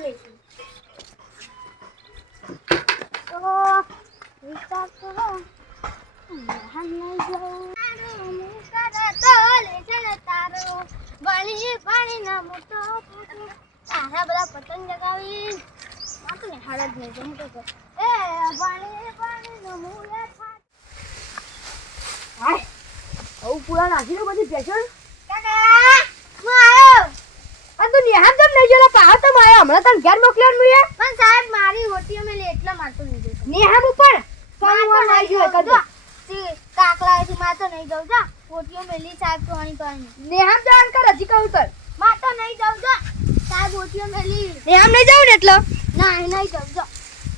Oh, આવે છે તો વિચાર કરો બધા પતંગ જગાવી આપણને હાલત નહીં જમતો તો એ પાણી પાણી નો મૂળ આવું પૂરા બધી પેશન તો નેહામ તમ લઈ ગયેલા પાહો તો મારે હમણાં તને ઘેર મોકલ્યો મુએ પણ સાહેબ મારી હોટી અમે એટલા મારતો નહીં જતો નેહામ ઉપર? ફોન વોન આવી ગયો નહીં કદો જતો. સી, કાકલાથી મારતો નહીં જાઉં જા હોટીઓ મેલી સાહેબ તો અહીં પાણી. નેહામ જાણ કર હજી કહું તર મારતો નહીં જાઉં જા સાહેબ હોટીઓ મેલી નેહામ નહીં જાવ ને એટલે? ના અહીં નહીં જાઉં જો.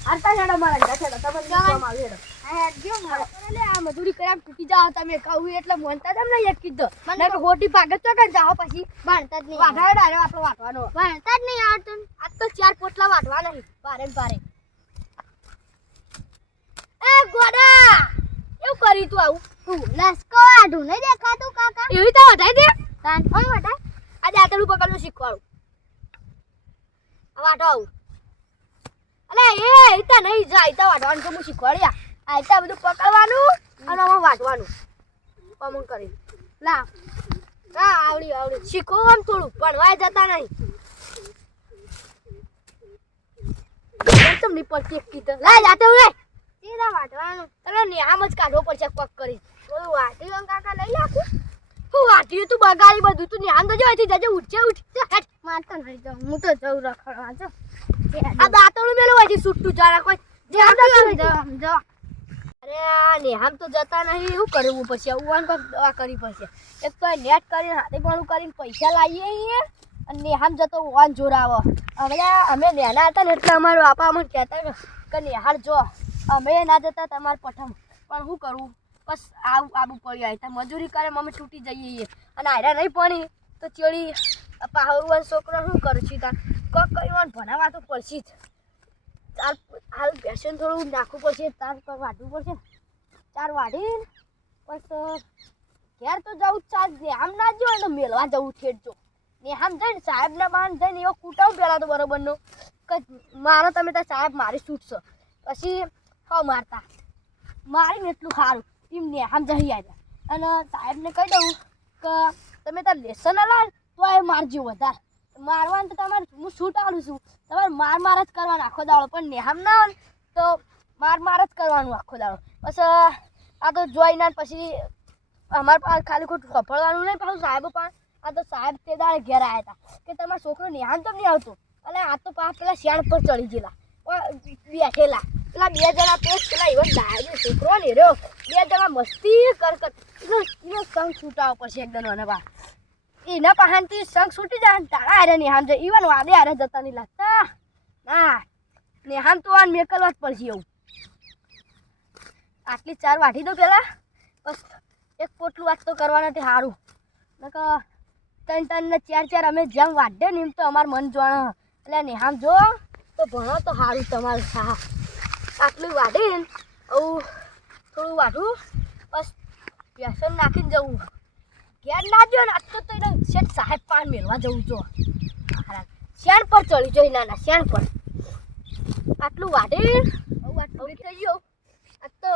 આરતા હેડો મારા ઘરે હેડો. તમે માં આવી હેડો ગયો આ મજૂરી કર્યા તૂટી જાઓ તમે કહું એટલે મોનતા તમને એક કીધો. મને તો ખોટી ભાગત તો જાઓ પછી. ભણતા જ નહીં. વાઢાડો ડારે આપણો વાટવાનો. ભણતા જ નહીં આવતો. આજ તો ચાર પોટલા વાટવા નહીં ને એ ગોડા એવું કરી તું આવું. તું લસકો આઢું નહીં દેખાતું કાકા? એવી તો વટાઈ દે. કાન પણ વટા આજે આતરું પકડનું શીખવાડું. વાટો આવું. અલે એ ઈતા નહીં જા ઈતા વાટવાનું તો હું શીખવાડ્યા આ બધું પકડવાનું અને આમાં વાટવાનું અમુક કરી. ના ના આવડી આવડી. શીખો આમ થોડું ભણવાય જતા નહીં. તમને એક કીધું. લા જાતે ઉરે સીધા વાટવાનું તને નિયામ જ કાઢવો પડશે પગ કરી. બોલું વાટી ગયો કાકા લઈ આખું. હું વાટ્યું તું બગાડી બધું? તું નિયામ તો જો અહીંથી જજે ઉઠજે ઉઠ. મારતો નહીં જાઉં હું તો જઉં રખડવા જો. આ દાંતણું મેલું હોય છે છૂટું જરા કોઈ જે આમ તો કરી દે. જો અરે આ નેહામ તો જતા નહીં, શું કરવું પછી? ઉવાન કોઈક દવા કરવી પડશે. એક તો નેટ કરીને હાથે પણ કરીને પૈસા લાવીએ અહીંયા અને નેહામ જતો ઉવાન જોરાવો હવે અમે નેના હતા ને એટલે અમારા બાપા અમને કહેતા કે નેહાર જો, અમે ના જતા તમારે પઠમ. પણ શું કરવું? બસ આવું આવું પડ્યું. આવી મજૂરી કરે અમે છૂટી જઈએ અને આયરા નહીં પડી તો ચેડી પાહરવાન છોકરો શું કરશું? ત્યાં કોક કર્યું ભણાવવા તો પડશે જ. ચાર હાલ બેસન થોડું નાખવું પડશે, તાર વાટવું પડશે. ચાર વાઢી બસ ઘેર તો જવું ચાર આમ ના જો ને મેળવા જવું ઠેઠ ને આમ જઈને સાહેબના બાન જઈને એવો કૂટાવું પેલા તો બરોબરનો, કે મારો તમે ત્યાં સાહેબ મારી છૂટશો. પછી હા મારતા. મારીને એટલું સારું. એમ ને આમ જઈ આવ્યા અને સાહેબને કહી દઉં કે તમે તાર લેસન અલા તો એ મારજો વધારે. મારવાનું તો તમારે હું શૂટ આવું છું. તમારે માર માર જ કરવાનો આખો દાડો. પણ નેહામ ના હોય તો માર માર જ કરવાનું આખો દાડો. બસ આ તો જોઈને પછી અમારે પાસે ખાલી ખોટું સફળવાનું નહીં પાછું સાહેબ પણ, આ તો સાહેબ તે દાડે ઘેર આવ્યા હતા કે તમારો છોકરો નેહામ તો નહીં આવતો? અને આ તો પાછા પેલા શિયાળ પર ચડી ગયેલા. બેઠેલા. પેલા બે જણા પેસ પેલા એવો ડાયો છોકરો ને રહ્યો. બે જણા મસ્તી કરકત એનો એનો સંગ છૂટાવો પડશે એકદમ અને બા એના પાહાનથી સંગ છૂટી જાય તારા હારે નિહામ જાય ઈવન વાદે હારે જતા નહીં લાગતા. ના નેહામ તો આ મેકલવા જ પડશે એવું. આટલી ચાર વાટી દો પેલા. બસ, એક પોટલું વાત તો કરવાના તે સારું નકર ત્રણ ત્રણ ને ચાર ચાર અમે જેમ વાઢે ને એમ તો અમારું મન જોણ. એટલે નિહામ જો, તો ભણો તો સારું તમારું હા આટલું વાઢે ને થોડું વાઢું. બસ, વ્યસન નાખીને જવું. ઘેર ના જો ને, આજ તો એને શેઠ સાહેબ પાન મેળવા જવું જો. શેણ પર ચડી જોઈ ના ના શેણ પર. આટલું વાઢે? આવું આટલું થઈ ગયો. આજ તો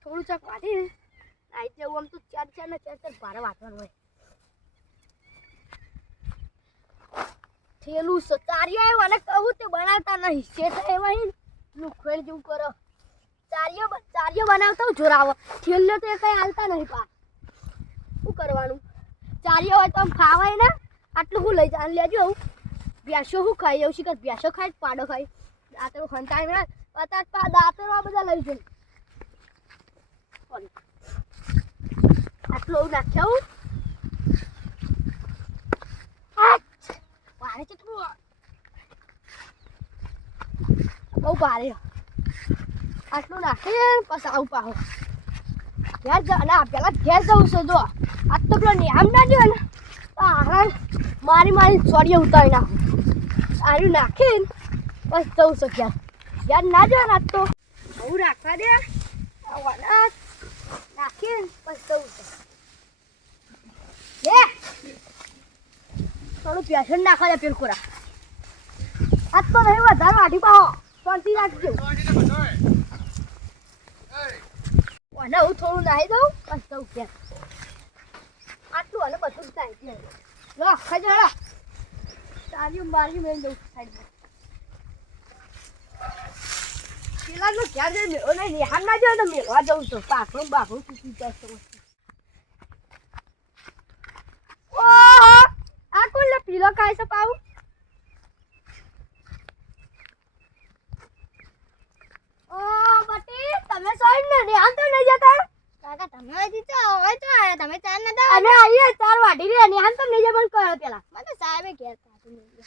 થોડું ચાક વાઢે. આઈ જવું આમ તો ચાર ચાર ને ચાર ચાર ભારે વાંચવાનું હોય. થેલું સતારી આવ્યો અને કહું તે બનાવતા નહીં. શેઠ એવા લુખવેલ જેવું કરો. ચારીઓ ચારીઓ બનાવતા જોરાવો. થેલ્લો તો એ કઈ હાલતા નહીં પા શું કરવાનું? ચાલ્યો હોય તો આમ ખાવાય ને? આટલું હું લઈ જા લેજો આવું. ભેંસો શું ખાઈ એવું શીખર. ભેંસો ખાય પાડો ખાય? દાંતરો ખંતાઈ મળે. અત્યારે દાંતરો બધા લઈ જાય આટલું નાખ્યા હું. ભારે છે બહુ ભારે. આટલું નાખી પછી આવું પાહો. ઘેર જ ના પેલા ઘેર જવું છે, જો. આજ તો પેલો નિહામ ના જો ને? આરામ મારી મારી ચોરીએ ઉતારી નાખું. આર્યું નાખીને બસ જવું ઘેર. ઘેર ના જો ને તો. આવું રાખવા દે. નાખીને બસ જવું છે. થોડું પેશન નાખવા દે પેલકોરા આ તો નહીં વધારે વાઢી પાહો. શાંતિ રાખજો. અને હું થોડું નાહી દઉં બસ જવું ક્યાં આટલું અને બધું થાય. છે લો ખાઈ હેડા. તારી મારી મેં જઉં સાઈડમાં. પેલાનો ક્યાં જઈ મેળો નહીં નિહાળ ના જાય તો મેળવા જવું છું. પાકડું બાકડું તૂટી જાય ઓહો આ કોણ લે પીલો ખાય છે પાવું ઓ બટી તમે સોઈ ને નિહાળ તો નહીં જતા? કાકા તમે હજી તો હવે તમે ચાર ના દા અને આઈએ ચાર વાટી રે નિહાળ તો નહીં જાય પણ કરો પેલા. મને સાહેબે ઘેર કાઢી.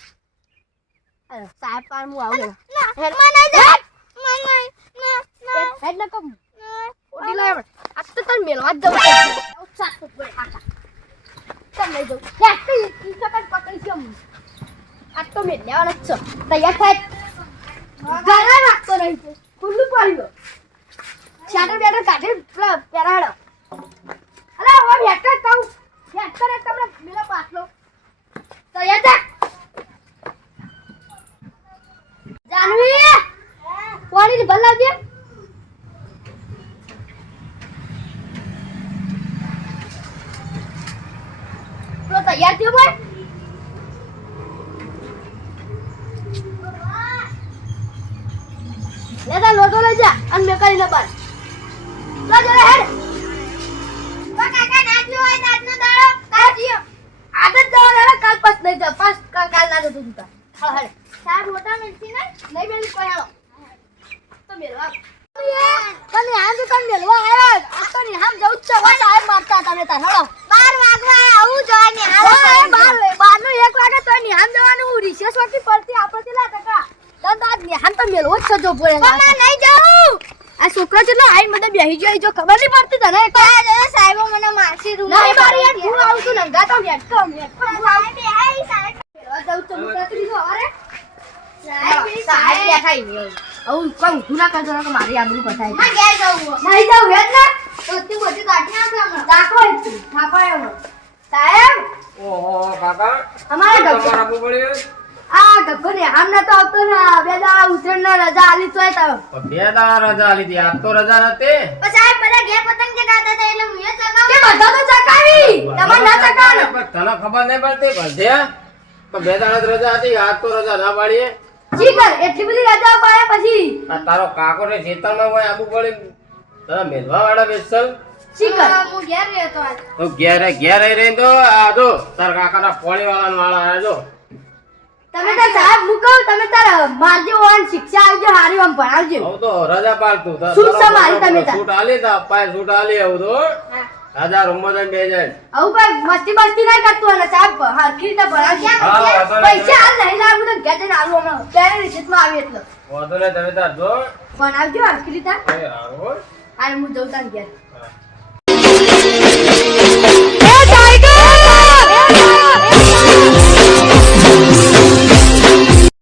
અરે, સાહેબ પાર હું આવું ના હેડ. મને જા મને ના ના. હેડ ન કમ ઓડી લાવ આ તો તને મેલવા જ છે ઉત્સાહ તો પડે કાકા તમ લઈ જવું. હેડ તો ઈ સકટ પકડી છે આ તો મેં લેવાનો જ છે. તૈયાર થાય ઘરે રાખતો રહી છે. ખુલ્લું પડ્યું શાટર બેટર કાઢી પેલા અરે કહું તૈયાર જાનવી પાણી ભર લાવજે. પેલો તૈયાર થયો ભાઈ લેતા લોટો લઈ જા અને મેં કરીને બાર ના તું હાલ. હેડ સાહેબ મોટા મિલતી ને નહીં બેન કોઈ હાલો. તો મેલવા તો મેલવા આવ્યા આ તો ની છે. વાત મારતા તમે વાગવા આવું ને હા, વાગે તો જવાનું રિસેસ વખતે પડતી આપણે કેટલા ટકા? આજ નિહામ તો મેલવો જ છે જો બોલે મમ્મા નહીં જાઉં આ છોકરો કેટલો આઈને બધા બેહી જાય જો ખબર નહીં પડતી તને. સાહેબો મને મારસી રૂમ નહીં મારી હું આવું છું નંગા તો તો નેટ તો હું આવું સાહેબ આઈ સાહેબ મેલવા જાઉં તો હું કતરી જો અરે સાહેબ સાહેબ બેઠા ઈ મેલ આવું કોઈ ના કરતો કે મારી આબરૂ કથાયમાં ઘેર જવું નહીં જાઉં હેડ ના. તું બધું કાઢી નાખે દાખો જ થાપાય હમણાં સાહેબ? ઓહો કાકા. અમારે ડબ્બો ગપ્પો પડ્યો આ ડબ્બો ને આમને તો આવતો ને બે દાડા ઉતરણ ના રજા આલી તોય તો. બે દાડા રજા લીધી આજ તો રજા નથી પણ સાહેબ બધા ઘેર પતંગ ચગાવતા હતા એટલે હું ચગાવ. કે બધા તો ચગાવી. તમારે ના ચગાવ તને ખબર નહીં પડતી તો બે દાડા રજા હતી આજ તો રજા ના પાડીએ. જી એટલી બધી રજા પાડે પછી. આ તારો કાકો ને ખેતરમાં હોય આબુ પડે તારા મેલવા વાળા બેસલ શી હું ઘેર રહેતો આજ. તો ઘેર ઘેર રહી તો આ જો તાર કાકાના પોળી વાળા વાળા આ જો. તમે તો સાહેબ મૂકો તમે તાર મારજો ઓન શિક્ષા આવજો હારી આમ ભણાવજો. હું તો રજા પાડતું. શું સમારી તમે તાર? છૂટ આલી તા પાય છૂટ આલી આવું તો રાજા રૂમમાં જઈને બે જાય. આવું કોઈ મસ્તી મસ્તી ના કરતું અને સાહેબ હરખી રીતે ભણાવજો. હા. પૈસા હાલ નહીં લાવું આવું હમણાં ત્યારે રિસીટમાં આવી એટલે. વાંધો નહીં તમે તાર જો. ભણાવજો હરખી રીતે એ અને હું જઉં તાર ઘેર.